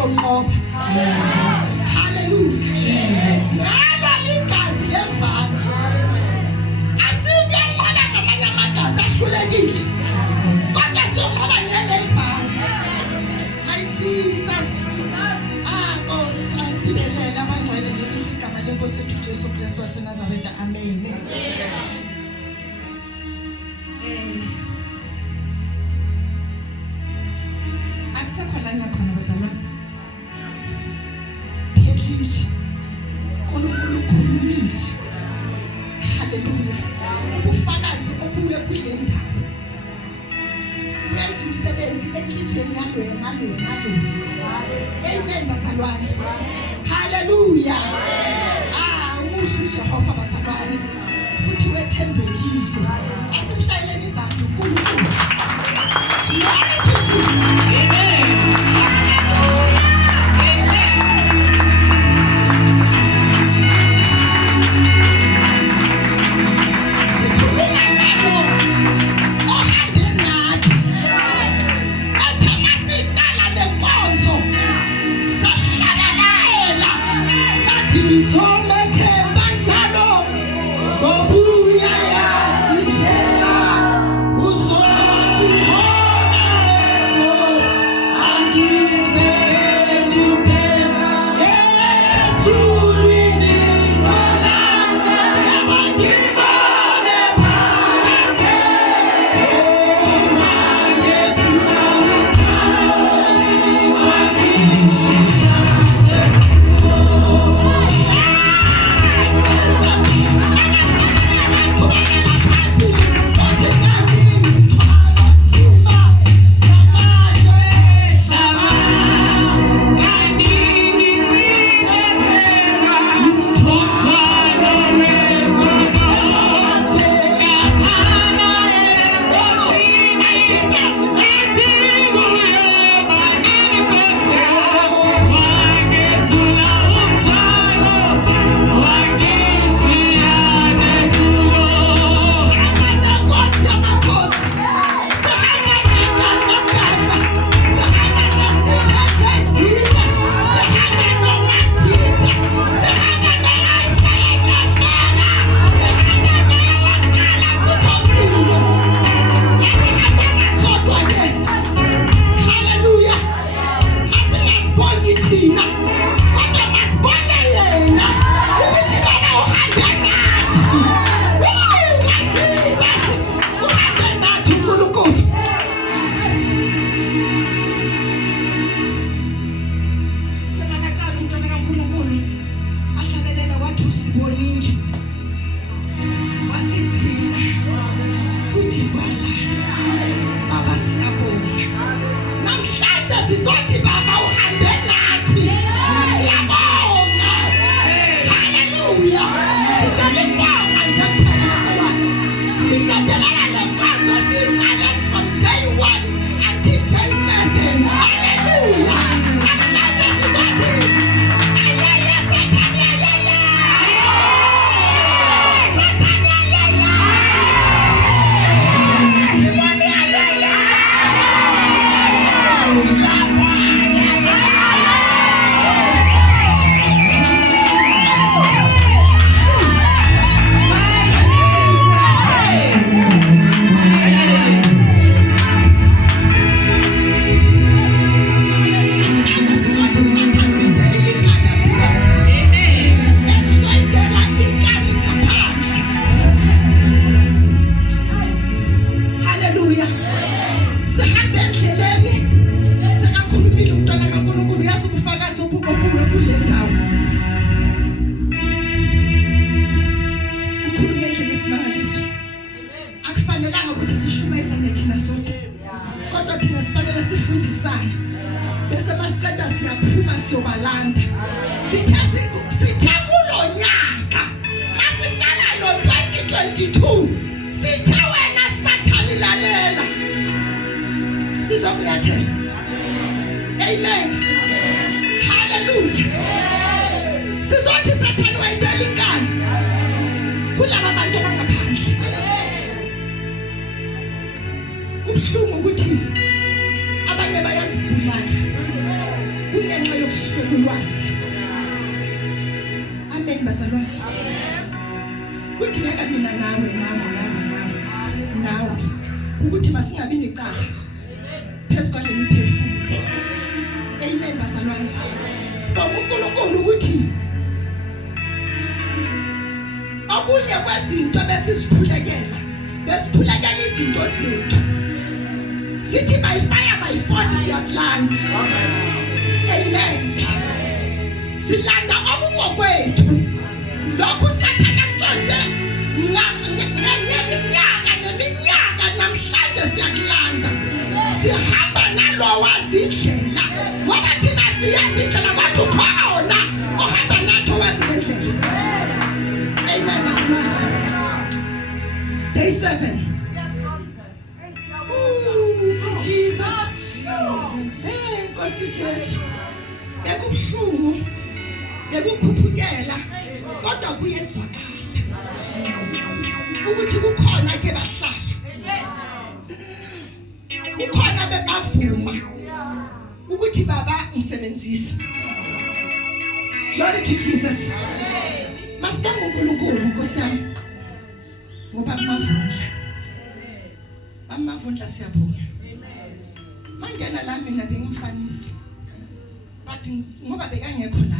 uzonqoba. Hallelujah. Yaba igazi lemvana. Asikuyanqoba ngamanye amagazi ahlulekile. Kodwa sizonqoba nelemvana. My Jesus. Nkosi sangiphikelela abangcwele ngelihle igama leNkosi yethu Jesu Kristu waseNazaretha. Amen. Akusekholanya khona bazalwane. Phelile. Nkulunkulu ukhulumile. Hallelujah. Ubufakazi obuye kule ndawo. Wenza umsebenzi enhlizweni yalo. Amen bazalwane. Hallelujah. Umuhle uJehova bazalwane. Futhi wethembekile. Asimshayeleni izandla uNkulunkulu. Glory to Jesus. Amen. Hallelujah. Sikhuluma ngalo ohambe nathi. Athamasiqala lenkonzo. Sahlala sathi ngizomethemba njalo. Ngobuya yasindlela uzokukhona leso angisekeli phela esulwini ngolanda abangibone phakade owangethula bese masiqeda siyaphuma siyobalanda sithe kulo nyaka masicala lo 2022 sithe wena Sathane lalela sizokuyathela. Amen. Hallelujah. Sizothi Sathane wayidala inkani kulaba bantu abangaphandle. Kubuhlungu ukuthi abanye bayazibulala kungenxa selulwazi. Amen bazalwane. Kudingeka mina nawe ukuthi masingabi necala phezu kwale miphefumulo. Amen bazalwane. Sibonga uNkulunkulu ukuthi okunye kwezinto besikhulekela izinto zethu. Sithi by fire by force siyazilanda. Amen. Silanda okungokwethu. Lokhu sathana ntshontshe neminyaka namhlanje siyakulanda. Sihamba nalo wazindlela. Ngoba thina siyazi indlela kodwa ukhona ohamba nathi wazindlela. Amen. Day 7. Jesus. iNkosi Jesu. Bekubhlungu. Bekukhuphukela. Kodwa kuyezwakala. Ukuthi kukhona ke bahlala. Kukhona bebavuma. Ukuthi baba ngisebenzisa. Glory to Jesus. Masibonga uNkulunkulu Nkosi yami. Ngoba amavundla siyabonga. Mangena la mina bengimfanisa. But ngoba bekangekho la.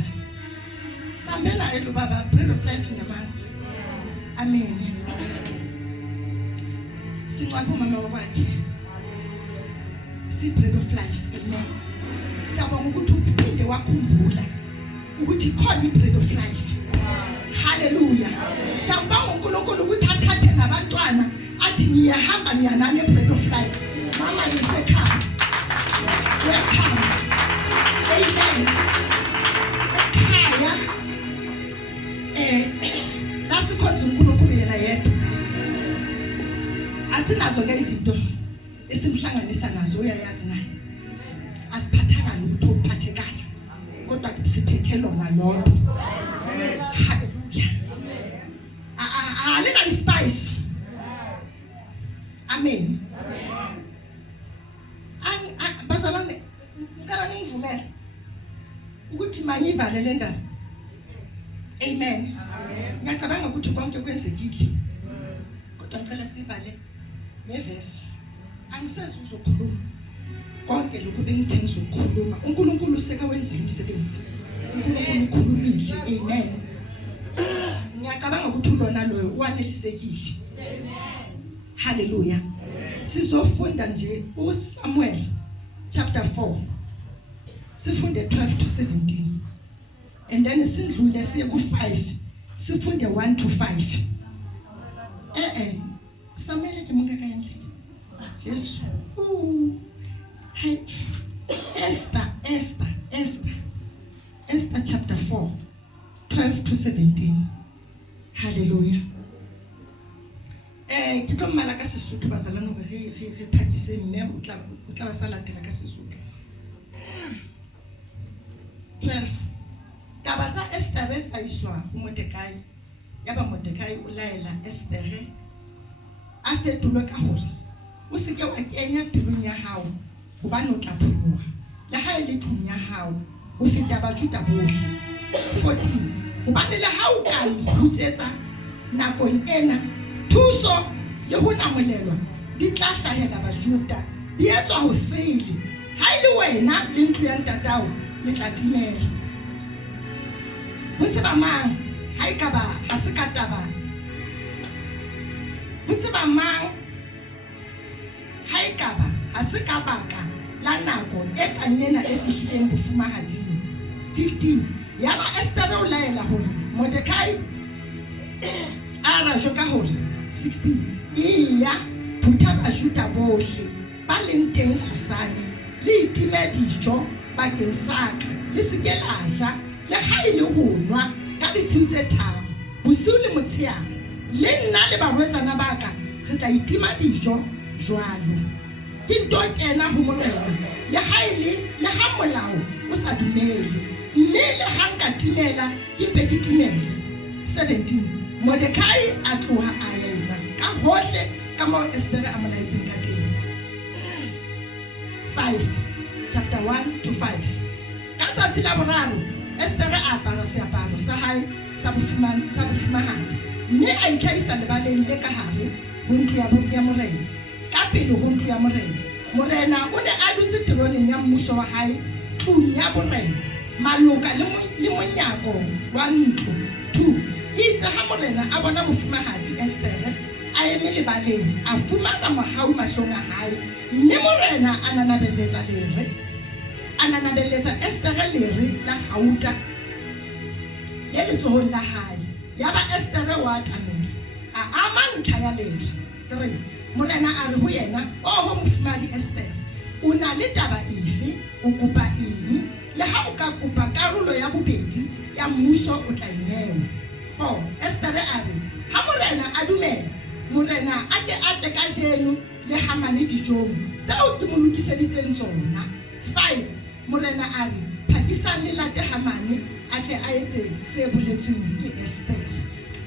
Sambela elubaba bread of life namazi. Amen. Singcwapha umama wakhe. Si bread of life. Amen. Siyabonga ukuthi uphinde wakhumbula ukuthi khona i-bread of life. Hallelujah. Siyabonga uNkulunkulu ukuthi athathe nabantwana athi ngiyahamba ngiyanana bread of life. Mama nisekhaya. Welcome. Amen. Ekhaya la sikhonza uNkulunkulu yena yedwa. Asinazo ke izinto esimhlanganisa nazo uyayazi naye. Asiphathanga lutho uphathekayo. Kodwa siphethe lona lodwa. Hallelujah. Alina spice. Amen. Bazalwane ngicela ningivumele ukuthi mangivale le ndaba. Amen. Ngiyacabanga ukuthi konke kwenzekile. Kodwa ngicela sivale ngeverse. Angisazi uzokhuluma konke lokhu bengithe ngizokhuluma. uNkulunkulu useka wenzile umsebenzi. uNkulunkulu ukhulumile. Amen. Ngiyacabanga ukuthi ulona loyo wanelisekile. Amen. Hallelujah. Sizofunda nje uSamuel chapter 4. Sifunde 12 to 17. And then sindlule siye ku5. Sifunde 1 to 5. Samuel ke mungaka yendle. Jesu. Hey. Esther chapter 4. 12 to 17. Hallelujah. Ke tlo mmala ka Sesotho bazalana hore re phakise mme o tla ba sala tela ka Sesotho. 12. Taba tsa Esther tsa iswa ho Mordekai. Yaba Mordekai o laela Esther a fetolwe ka hore o se ke wa kenya pelong ya hao hobane o tla phunyoha le ha ile tlung ya hao o feta bajuda bohle. 14. Hobane le ha o ka ikgutsetsa nakong ena thuso le ho namolelwa di tla hlahela bajuda di etswa ho sele ha ile wena le ntlo ya ntatao le tla timela. Ho tseba mang ha ekaba ha se ka taba. Ho tseba mang ha ekaba ha se ka baka la nako e kanyena e fihlileng bofumahading. 15. Yaba Esther o laela hore Mordekai a rajo ka hore 16. Iya phutha bajuda bohle ba leng teng Susane le itime dijo bakeng sa ka le se ke la ja le ha ile ho nwa ka ditshimo tse tharo bosiu le motshehare le nna le barwetsana ba ka re tla itima dijo jwalo. Ke nto kena ho morena le ha molao o sa dumele mme le ha nka timela ke mpe ke timele. 17. Mordekai a tloha a etsa ka hohle ka moo Esther a molaetseng ka teng. 5. Chapter 1 to 5. ka tsatsi la boraro Esther a apara seaparo sa hae sa bofumahadi mme a itlhaisa lebaleng le ka hare ho ntlo ya morena ka pele ho ntlo ya morena. Morena o ne a dutse tironeng ya mmuso wa hae tlung ya borena maloka le monyako wa ntlo. 2 itse ha morena a bona mofumahadi Esther a eme lebaleng a fumana mohau mahlong a hae mme morena a nanabelletsa Esther lere la gauta le letsohong la hae yaba Esther wa tamela a ama ntlha ya lere. 3 morena a re ho yena ho mofumahadi Esther o na le taba efe o kopa eng le ha o ka kopa karolo ya bobedi ya mmuso o tla inewa. 4 Esther a re ha morena a dumela morena a ke atle ka jeno le Hamane dijong tseo ke mo lokiseditseng tsona. 5 morena a re phakisang le late Hamane a tle a etse se boletsweng ke Esther.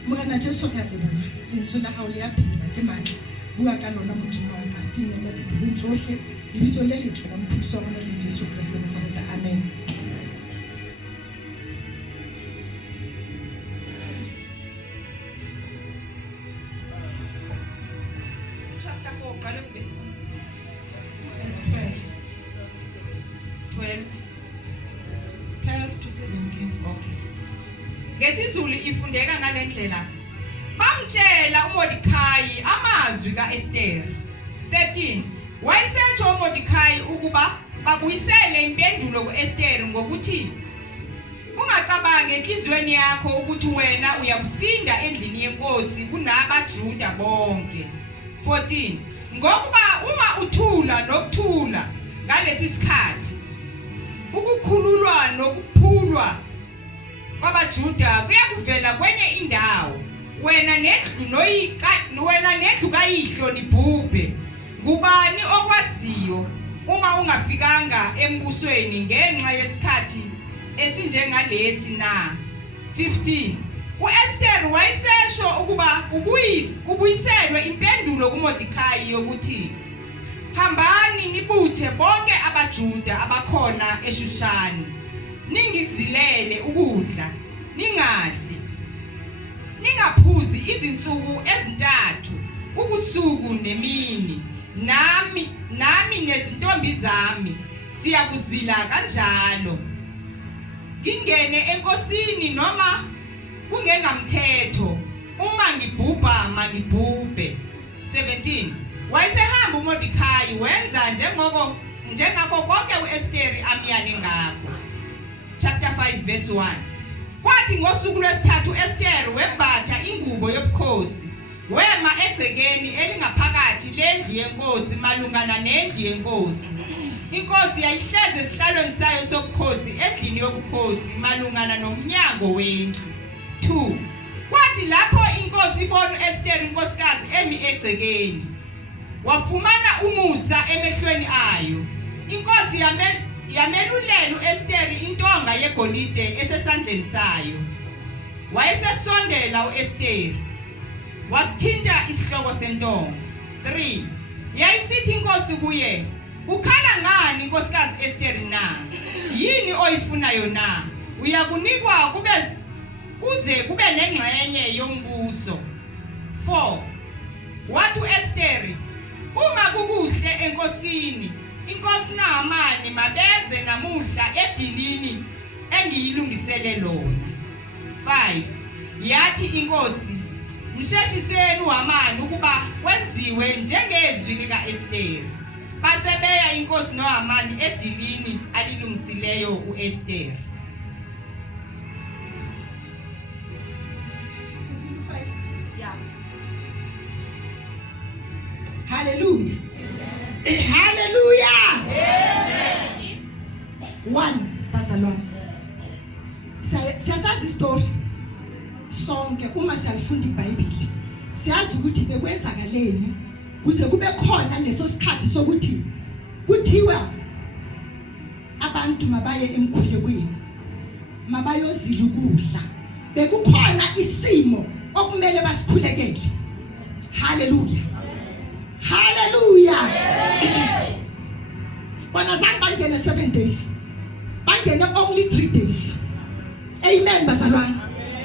Morena Jesu re a leboha lentswe la hao le ya phela ke matla bua ka lona modimo wa ka finyella dipelong tsohle lebitso le letle la mophuso wa rona le Jesu Kriste wa Nazareta. Amen. Chapter 4, verse 12 to 17. Okay. Ngesizulu ifundeka ngalendlela. Bamtshela uMordekhai amazwi kaEsther. 13 Wayesetsho uMordekhai ukuba babuyisele impendulo kuEsther ngokuthi ungacabangi enhlizweni yakho ukuthi wena uyakusinda endlini yenkosi kunabaJuda bonke. 14 Ngokuba uma uthula nokuthula ngalesi sikhathi ukukhululwa nokuphulwa kwabaJuda kuyakuvela kwenye indawo wena nendlu kayihlo nibhubhe. Ngubani okwaziyo uma ungafikanga embusweni ngenxa yesikhathi esinjengalesi na. 15 uEsther wayesesho ukuba kubuyiselwe impendulo kuMordekhai yokuthi hambani nibuthe bonke abaJuda abakhona eShushani ningizilele ukudla ningadli ningaphuzi izinsuku ezintathu ubusuku nemini nami nezintombi zami siyakuzila kanjalo ngingene enkosini noma kungengamthetho uma ngibhubha mangibhubhe. 17 Wayesehamba uMordekhai wenza njengako konke uEsther amyale ngakho. Chapter 5 verse 1 Kwathi ngosuku lwesithathu uEsther wembatha ingubo yobukhosi wema egcekeni elingaphakathi lendlu yenkosi malungana nendlu yenkosi. Inkosi yayihleze esihlalweni sayo sobukhosi endlini yobukhosi malungana nomnyango wendlu. 2 Kwathi lapho inkosi ibona uEsther inkosikazi emi egcekeni wafumana umusa emehlweni ayo. Inkosi yamelulela uEsther intonga yegolide esesandleni sayo. Wayesesondela uEsther wasithinta isihloko sentonga. 3 Yayisithi inkosi kuye ukhala ngani inkosikazi Esther na? Yini oyifunayo na? Uyakunikwa kuze kube nengxenye yombuso. 4 Wathi uEsther uma kukuhle enkosini inkosi naMamani mabeze namuhla edilini engiyilungisele lona. 5 Yathi inkosi msheshiseni uHamani ukuba kwenziwe njengezwi likaEsther. Basebeya inkosi noHamani edilini alilungisileyo uEsther. 5 Yeah. Hallelujah. Hallelujah. Amen. 1 bazalwane. Siyasazi story sonke uma siyalifunda iBhayibheli. Siyazi ukuthi bekwenzakaleni kuze kube khona leso sikhathi sokuthi kuthiwa abantu mabaye emkhulekweni mabayozila ukudla. Bekukhona isimo okumele basikhulekele. Hallelujah. Hallelujah. Bona zange bangene 7 days. bangene only 3 days. Amen bazalwane.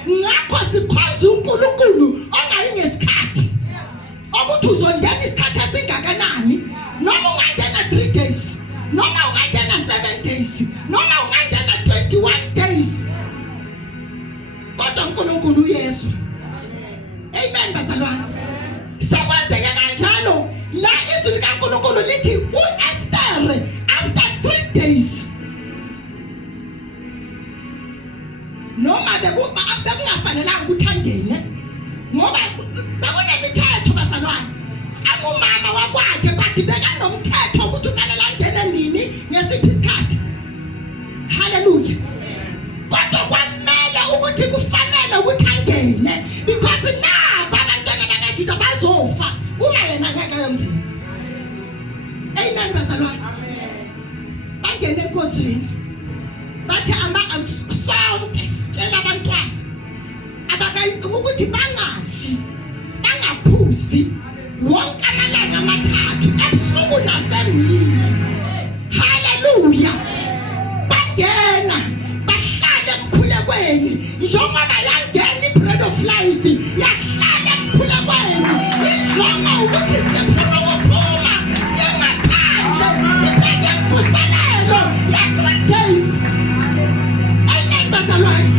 Ngakho sikhonza uNkulunkulu ongayinesikhathi. Ukuthi uzongena isikhathi esingakanani, noma ungangena 3 days, noma ungangena 7 days, noma ungangena 21 days. Kodwa uNkulunkulu uyezwa. Amen bazalwane. Sekwenzeka kanjalo la izwi likaNkulunkulu lithi uEsther after 3 days noma bekungafanelanga ukuthi angene ngoba bekunemithetho bazalwane. Angumama wakwakhe bathi bekanomthetho ukuthi ufanele angene nini ngesiphi isikhathi. Hallelujah. Kodwa kwamele ukuthi kufanele ukuthi angene because naba abantwana bakaJuda bazofa uma yena ngeke ayongena. Amen bazalwane. Bangene enkosini bathi sonke tshela abantwana ukuthi bangadli bangaphuzi wonke amalanga amathathu ebusuku nasemini. Hallelujah. Bangena bahlale emkhulekweni njengoba yangena ibread of life yahlala emkhulekweni. Injongo ukuthi siphuma ukuphuma singaphandle sibheke imvuselelo ya 3 days. Amen bazalwane.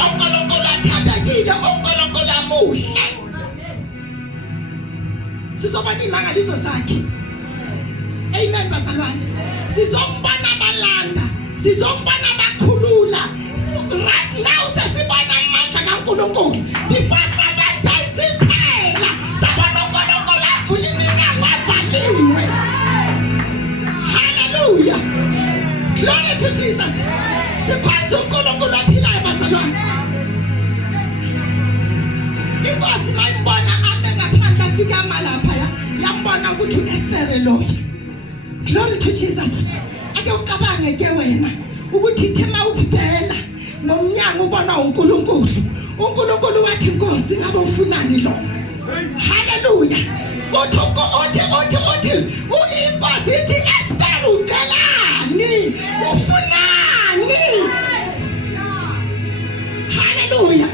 uNkulunkulu athandakile, uNkulunkulu amuhle. Sizobona imangaliso zakhe. Amen bazalwane. Sizombona balanda, sizombona bakhulula. Right now sesibona amandla kaNkulunkulu. Before 7 days siphela sabona uNkulunkulu avula iminyango avaliwe. Hallelujah. Glory to Jesus. Sikhonza uNkulunkulu ophilayo bazalwane. Inkosi mayimbona ame ngaphandle afika malapha yambona ukuthi uEsther loya. Glory to Jesus. Ake ucabange ke wena ukuthi ithema ukuphela nomnyango ubona uNkulunkulu. uNkulunkulu wathi inkosi ngabe ufunani lo. Hallelujah. Uthi inkosi ithi Esther ucelani ufunani. Hallelujah.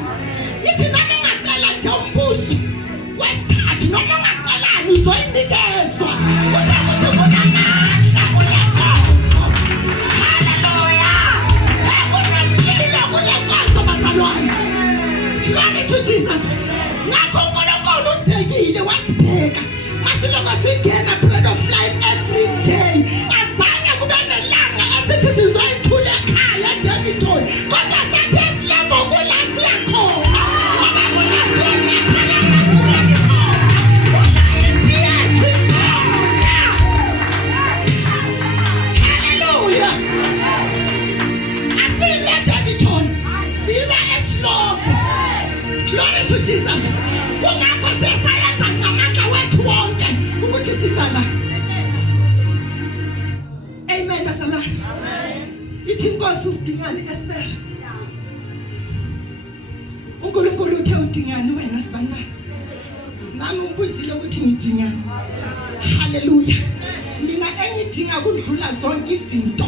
Ithi noma ungacela nje umbuso wesithathu noma ungaqalani uzoyinikezwa. Ukuthi kunamandla kulekho. Hallelujah. Ekunamlilo kulekho bazalwane. Glory to Jesus. Ngakho uNkulunkulu ubhekile wasibheka. Masiloko singena bread of life every day. Azange kube nelanga esithi sizoyithula ekhaya eDavidton. Kodwa sathi silabo kula siyakhona. Ngoba kula siyakhala amathulani khona. Kula impiyethu khona. Hallelujah. Asilwe eDavidton. Silwe eSlovo. Glory to Jesus. Kungakho sesayenza ngamandla wethu wonke ukuthi sisala. Amen bazalwane. Ithi inkosi udingani Esther. uNkulunkulu uthe udingani wena sibanibani. Nami ngibuzile ukuthi ngidingani. Hallelujah. Mina engidinga kudlula zonke izinto.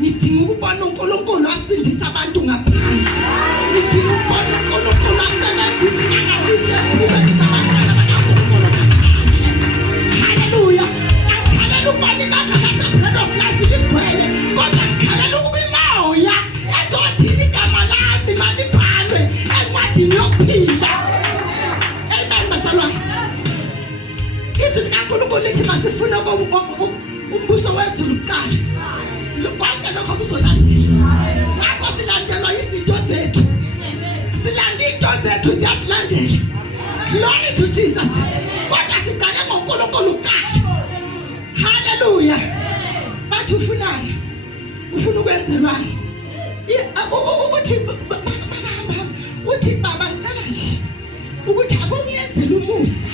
Ngidinga ukubona uNkulunkulu asindisa abantu ngaphandle. Ngidinga ukubona uNkulunkulu asebenzisa amabisi empilweni zabantwana bakaNkulunkulu ngaphandle. Hallelujah. Angikhalela ukubona ibandla lase-bread of life ligcwele, kodwa ngikhalela ukuba imoya ezothi igama lami malibhalwe encwadini yokuphila. Amen bazalwane. Izwi likaNkulunkulu lithi masifune umbuso wezulu kuqala. Konke lokho kuzolandela. Ngakho silandelwa izinto zethu. Silanda into zethu ziyasilandela. Glory to Jesus. Kodwa siqale ngoNkulunkulu kuqala. Hallelujah. Bathi ufunani? Ufuna ukwenzelwani? Uthi baba ngicela nje ukuthi akungenzela umusa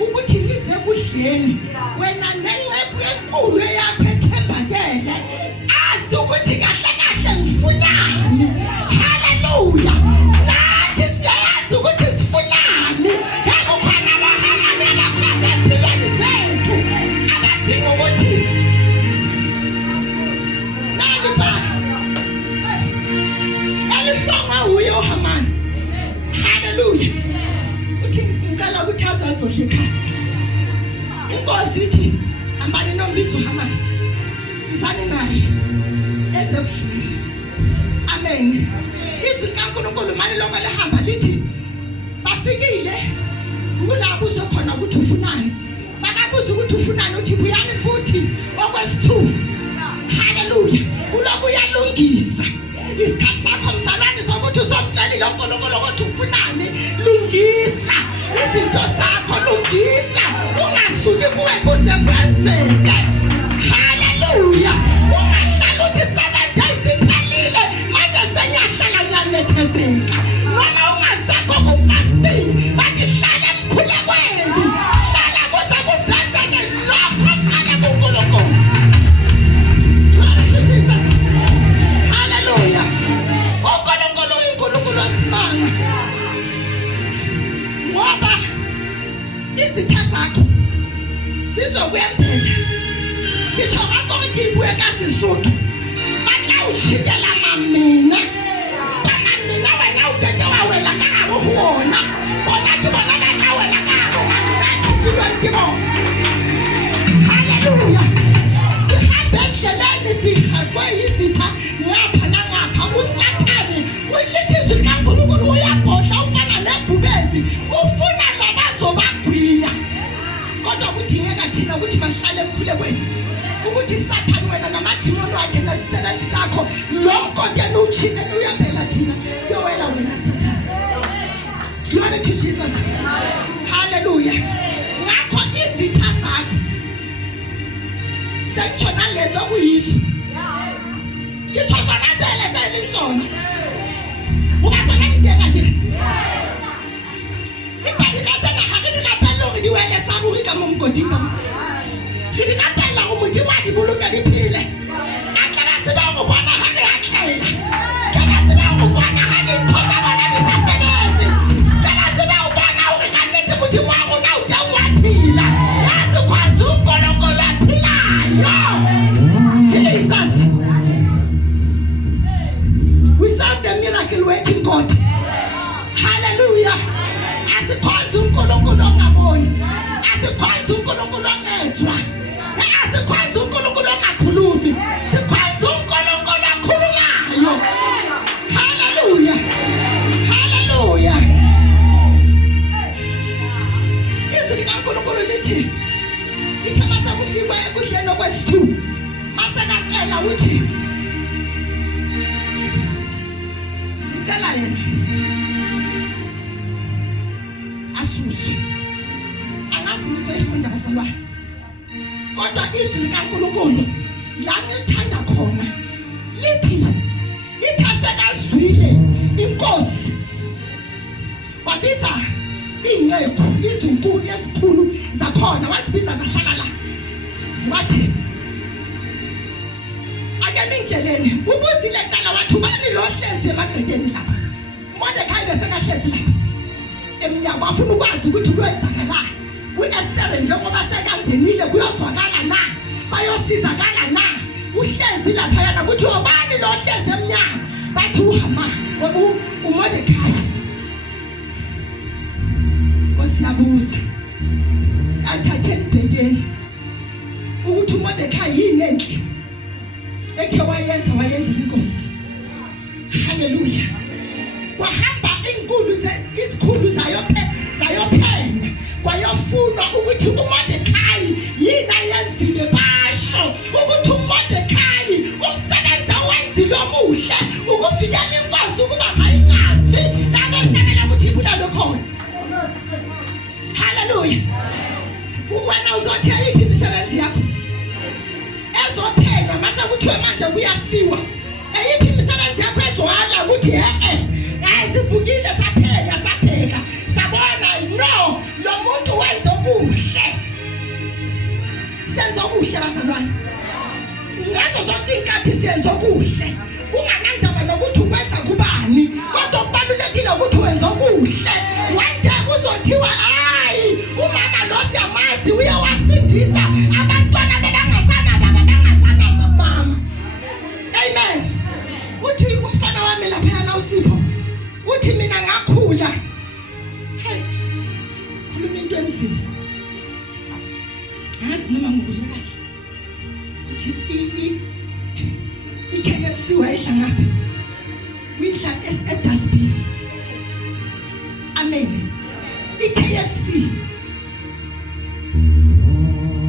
ukuthi ngize ebudleni wena nenceku enkulu yakho ethembakele azi ukuthi kahle kahle ngifunani. Hallelujah. Nathi siyayazi ukuthi sifunani. Ekukhona abahamani abakhona empilweni zethu abadinga ukuthi man. Isani naye ezekudlile. Amen. Izwi likaNkulunkulu manje lokho lehamba lithi bafikile kulabo uzokhona ukuthi ufunani. Bakabuza ukuthi ufunani uthi buyani futhi okwesithu. Hallelujah. Uloku uyalungisa. Isikhathi sakho mzalwane sokuthi usomtshelile uNkulunkulu ukuthi ufunani, lungisa izinto zakho, lungisa ungasuki kuwe kuze kwenzeke. Hallelujah. Ungahlala uthi 7 days iphelile manje senyahlala nyanethezeka. Noma ungasakho ku-fasting bathi hlala emkhulekweni, hlala kuze kufezeke lokho kuqala kuNkulunkulu. Glory to Jesus. Hallelujah. uNkulunkulu uNkulunkulu wasimanga. Ngoba izitha zakho sizokuyempela. Ngitsho konke ibuye kaSisuthu. Batla ushikela mamina. Mamina wena utete wawela karuhona. Bona ke bona batawela karumana chikilwa ndibo. Hallelujah. Sihambe endleleni sihaqwe izitha ngapha nangapha. Usathane ulithi izwi likaNkulunkulu uyabhodla ufana nebhubezi. Ufuna nabazobagwinya. Kodwa kudingeka thina ukuthi masihlale emkhulekweni. Ukuthi Satan wena namadimoni wakhe nesisebenzi sakho lomkoteni uchike uyambela thina yowela wena Satan. Glory to Jesus. Hallelujah. Ngakho izitha zakho sengitshona lezo kuyizo. Ngithokozela zelezela insona. Uba zona nitenga nje. Impali kaze na hakini kapelo diwele saburi ka momkotinga. Re ka tella go modimo a di boloka di phele. A tla ba tseba go bona ga re a tlela. Tla ba tseba go bona ga di ntho tsa bona di sa sebetse. Tla ba tseba go bona gore ka nnete modimo wa rona o teng wa phela. Ya se khwanzu uNkulunkulu a phelayo. Jesus. We serve the miracle working God. Hallelujah. Asikhonza uNkulunkulu ongaboni. Asikhonza uNkulunkulu ongezwa. Asikhonza uNkulunkulu ongakhulumi. Sikhonza uNkulunkulu akhulumayo. Hallelujah. Hallelujah. Izwi likaNkulunkulu lithi ithe mase kufikwa ekudleni okwesithu. Mase kaqela uthi icela yena asusu. Angazi nisoyifunda basalwane. Kodwa izwi likaNkulunkulu la ngithanda khona lithi ithasekazwile iNkosi wabiza inqegu izinkulu esikhulu zakhona wazibiza zahlala la. Wathi ake ningitsheleni ubuzile cala wathi ubani lo hlezi emagqekeni lapha. Mordekhai bese kahlezi lapha. Emnyango afuna ukwazi ukuthi kuyenzakalani. uEsther njengoba sekangenile kuyozwakala na, bayosizakala na. Uhlezi lapha yana ukuthi ubani lo hlezi emnyango. Bathi uHama uMordekhai. Nkosi yabuza athatheni bhekeni ukuthi uMordekhai yini enhle ekhe wayenzela iNkosi. Hallelujah. Kwahamba izikhulu zayophenya kwayofuna ukuthi uMordekhai yini ayenzile. Basho ukuthi uMordekhai umsebenzi wenzile omuhle ukuvikela iNkosi ukuba mayingafi nabefanele ukuthi ibulale khona. Hallelujah. Wena uzothi ayiphi imisebenzi yakho ezophenywa mase kuthiwe manje kuyafiwa. Ayiphi imisebenzi yakho ezwala ukuthi sivukile sapheka sabona no lo muntu wenza okuhle. Senza okuhle basalwane. Ngazo zonke inkathi siyenza okuhle. Kunganandaba nokuthi ukwenza kubani. Kodwa kubalulekile ukuthi wenza okuhle. One day kuzothiwa hayi umama lo siyamazi uye wasindisa abantwana bebangasana baba bangasana mama. Amen. Uthi umfana wami lapha yana uSipho. Uthi mina ngakhula. Hey. Khuluma into enzima. Ngazi noma ngikuzwa kahle. i-KFC wayidla ngapha, uyidla e-dustbin. Amen. I-KFC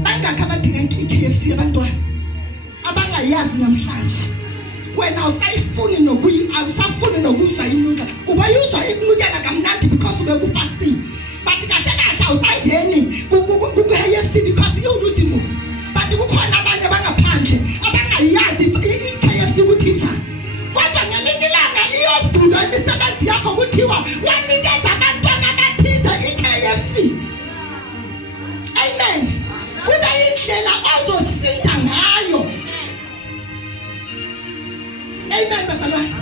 bangakho abadinga i-KFC abantwana abangayazi namhlanje. Wena awusayifuni awusafuni nokuzwa inuka, ubayuzwa ikunukela kamnandi because ube ku-fasting, but kahle kahle awusangeni ku-KFC because iwuduzimo. But kukhona abanye abangaphandle abangayazi i-KFC ukuthi njani, kodwa ngelinye ilanga iyodlula imisebenzi yakho kuthiwa wanikeza abantwana bathize i-KFC. Amen. Kube indlela ozosinda ngayo. Amen bazalwane.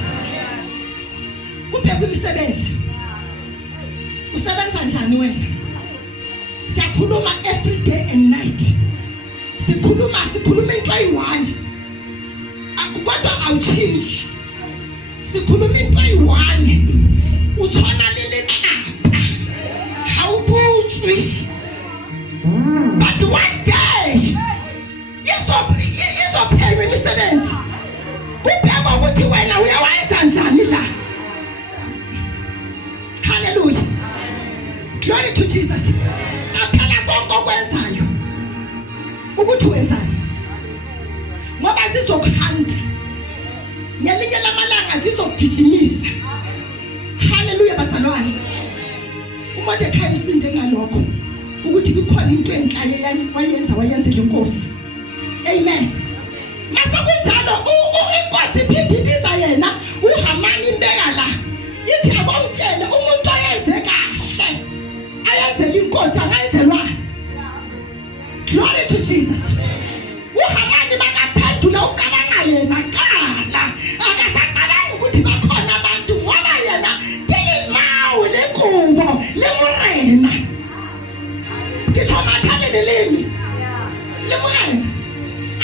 Kubhekwa imisebenzi. Usebenza njani wena? Siyakhuluma every day and night. Sikhuluma into ayi-one. Kodwa awuchange. Sikhuluma into ayi-one. Uthona lele tlapa. Hawubutswi. But one day izophela imisebenzi. Kubhekwa ukuthi wena uyawenza njani la. Hallelujah. Glory to Jesus. Qaphela konke okwenzayo ukuthi wenzani, ngoba zizokuhanda ngelinye lamalanga, zizokugijimisa. Hallelujah bazalwane. uMordekhai usinde ngalokho ukuthi kukhona into enhle wayenzela iNkosi. Amen. Mase kunjalo iNkosi iphinde ibiza yena uHamani imbeka la, ithi akomtshele umuntu oyenze kahle ayenzela iNkosi akayenzelwa. Glory to Jesus. uHamani makaphendula ucabanga yena qala, akasacabangi ukuthi bakhona abantu ngoba yena ngelimawu lenkubo lemurena. Ngithoma thalele lemi lemurena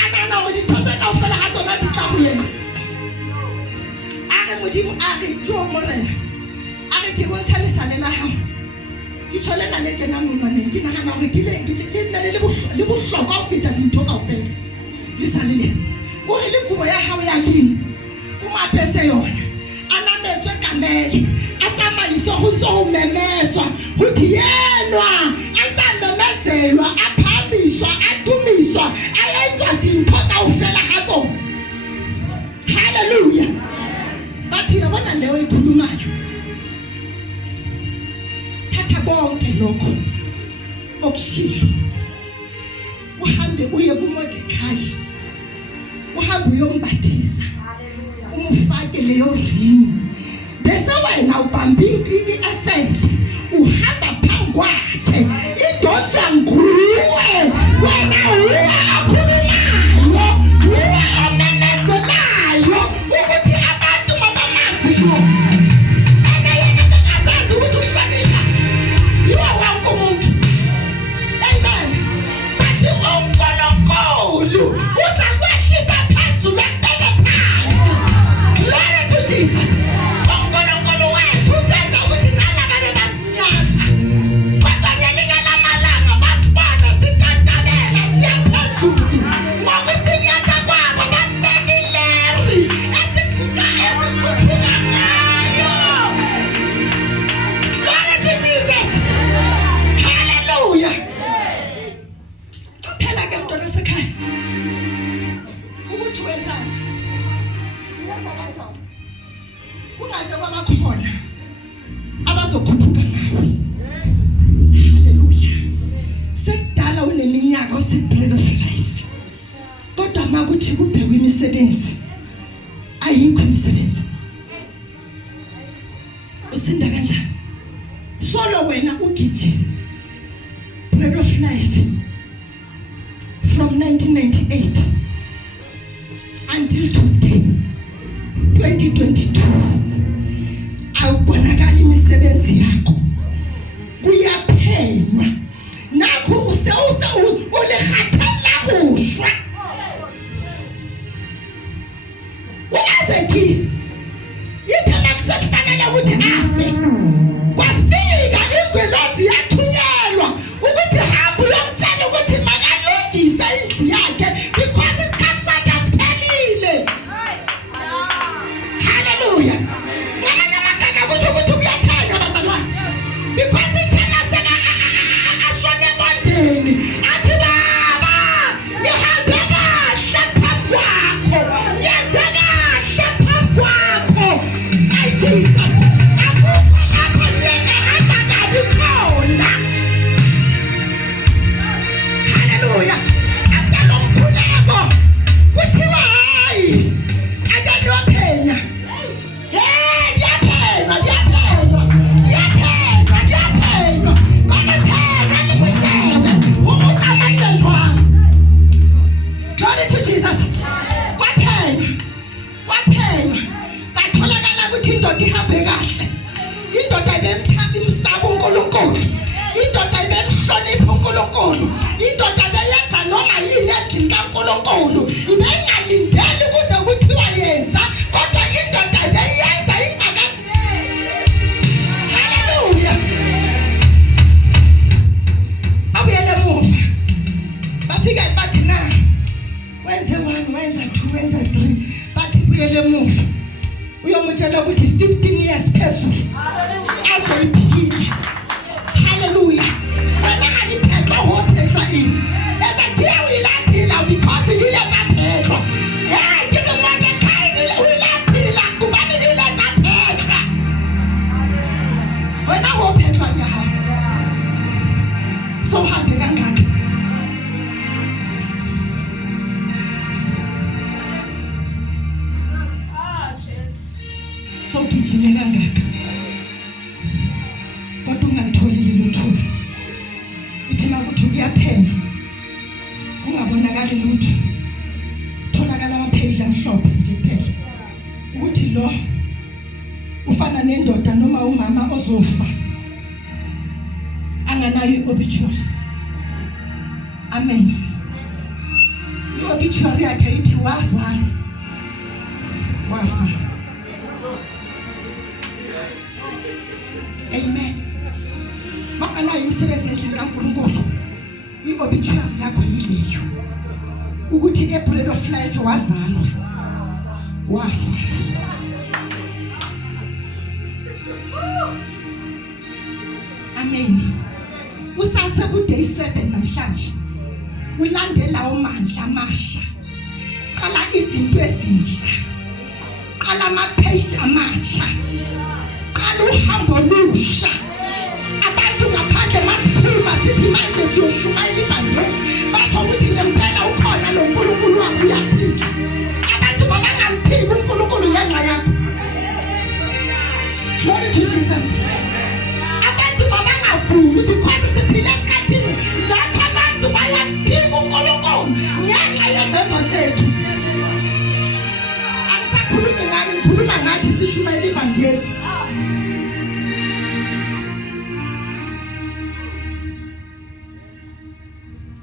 anana o dithoza ka ofela ha tsona di tla go yena. A re modimo a re jo morena, a re ke bontsha lesalela ha ke tsholena le kena monwaneng, ke nagana gore ke le bohlokwa go feta dintho kaofela. Lesalele o re le kubo ya hao ya leng o mapese yona, a nametswe kamele, a tsamaiswa go ntse go memeswa go dienwa, a tsa memeselwa, a phamiswa, a tumiswa, a etwa dintho kaofela ha tsona. Hallelujah. Bathi yabona leyo ikhulumayo, thatha konke lokho okushilo uhambe uye kuMordekhai, uhambe uyombathisa, umfake leyo ring, bese wena ubamba i-essence uhamba phambi kwakhe, idonswa nguwe, wena uwe akhulumayo, uwe amemezelayo ukuthi abantu mabamaziyo. Ena yena bengazazi ukuthi ufanisa yiwo wonke umuntu. Amen. Bathi uNkulunkulu uzakwehlisa phezulu akubeke phansi. Glory to Jesus. uNkulunkulu wethu usenza ukuthi nalaba bebasinyaza, kodwa ngelinye lamalanga basibona sitantabela siya phezulu. Ngokusinyaza kwabo babeka ileri esikhuphuka ngayo. Glory to Jesus. Hallelujah. Phela ke mntwana sekhaya ukuthi wenzani, wenza kanjani, kungaze kwaba khona abazokhuphuka nawe. Hallelujah. Sekudala uneminyaka use-bread of life, kodwa makuthi kubhekwe imisebenzi, ayikho imisebenzi. Usinda kanjani? Solo wena ugijima bread of life from 1998 until today 2022, awubonakala imisebenzi yakho, kuyaphenywa nakho ulehatela kushwa. Uyazethi ithema kusefanele ukuthi afe, kwafika ingelosi yathunyelwa ukuthi hamba uyomtshela ukuthi makalungise indlu yakhe because isikhathi indoda ihambe kahle, indoda ibemthanda imsaba uNkulunkulu, indoda ibemhlonipha uNkulunkulu, indoda beyenza noma yini endlini kaNkulunkulu, ibengalindeli ukuze kuthiwa yenza, kodwa indoda beyenza ingaka. Hallelujah. Abuyele emuva, bafika bathi na wenze 1 wenza 2 wenza 3, bathi buyele emuva uyomutshela ukuthi 15 years phezulu azoyiphila. Hallelujah. Wena ngaliphethwa hophethwa ini ezathi uyilaphila because ilenza phethwa. Yeah, ke umuntu ekhaya uyilaphila kubani ilenza phethwa. Wena hophethwa nyaha so hambe kangaka. So gijime kangaka kodwa ungalitholile lutho. Ithina ukuthi kuyaphela kungabonakali lutho, tholakala amapage amhlophe nje phela ukuthi lo ufana nendoda noma umama ozofa anganayo obituary. Amen. I-obituary yakhe ithi wazalwa wafa. Amen. Mama nayo imisebenzi endlini kaNkulunkulu, i-obituary yakho yileyo ukuthi eBread of Life wazalwa wafa. Amen. Usase ku day 7 namhlanje ulandela umandla amasha, qala izinto ezintsha, qala ama-page amatsha, qala uhambo lusha. Abantu ngaphandle masiphuma sithi manje siyoshumayela ivangeli, batho ukuthi ngempela ukhona lo nkulunkulu wabo uyaphila. Abantu babangamphiki unkulunkulu ngenxa yakho. Glory to Jesus. Abantu babangavumi because siphila esikhathini lapho abantu bayamphika unkulunkulu ngenxa yezenzo zethu. Angisakhulumi ngani, ngikhuluma ngathi sishumayela ivangeli.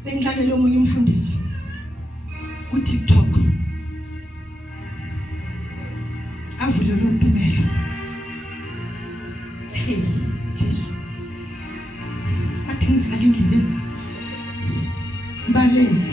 Bengilalela omunye umfundisi ku TikTok avule lo ntumelo. Hey Jesu, athi ngivalile lezi balele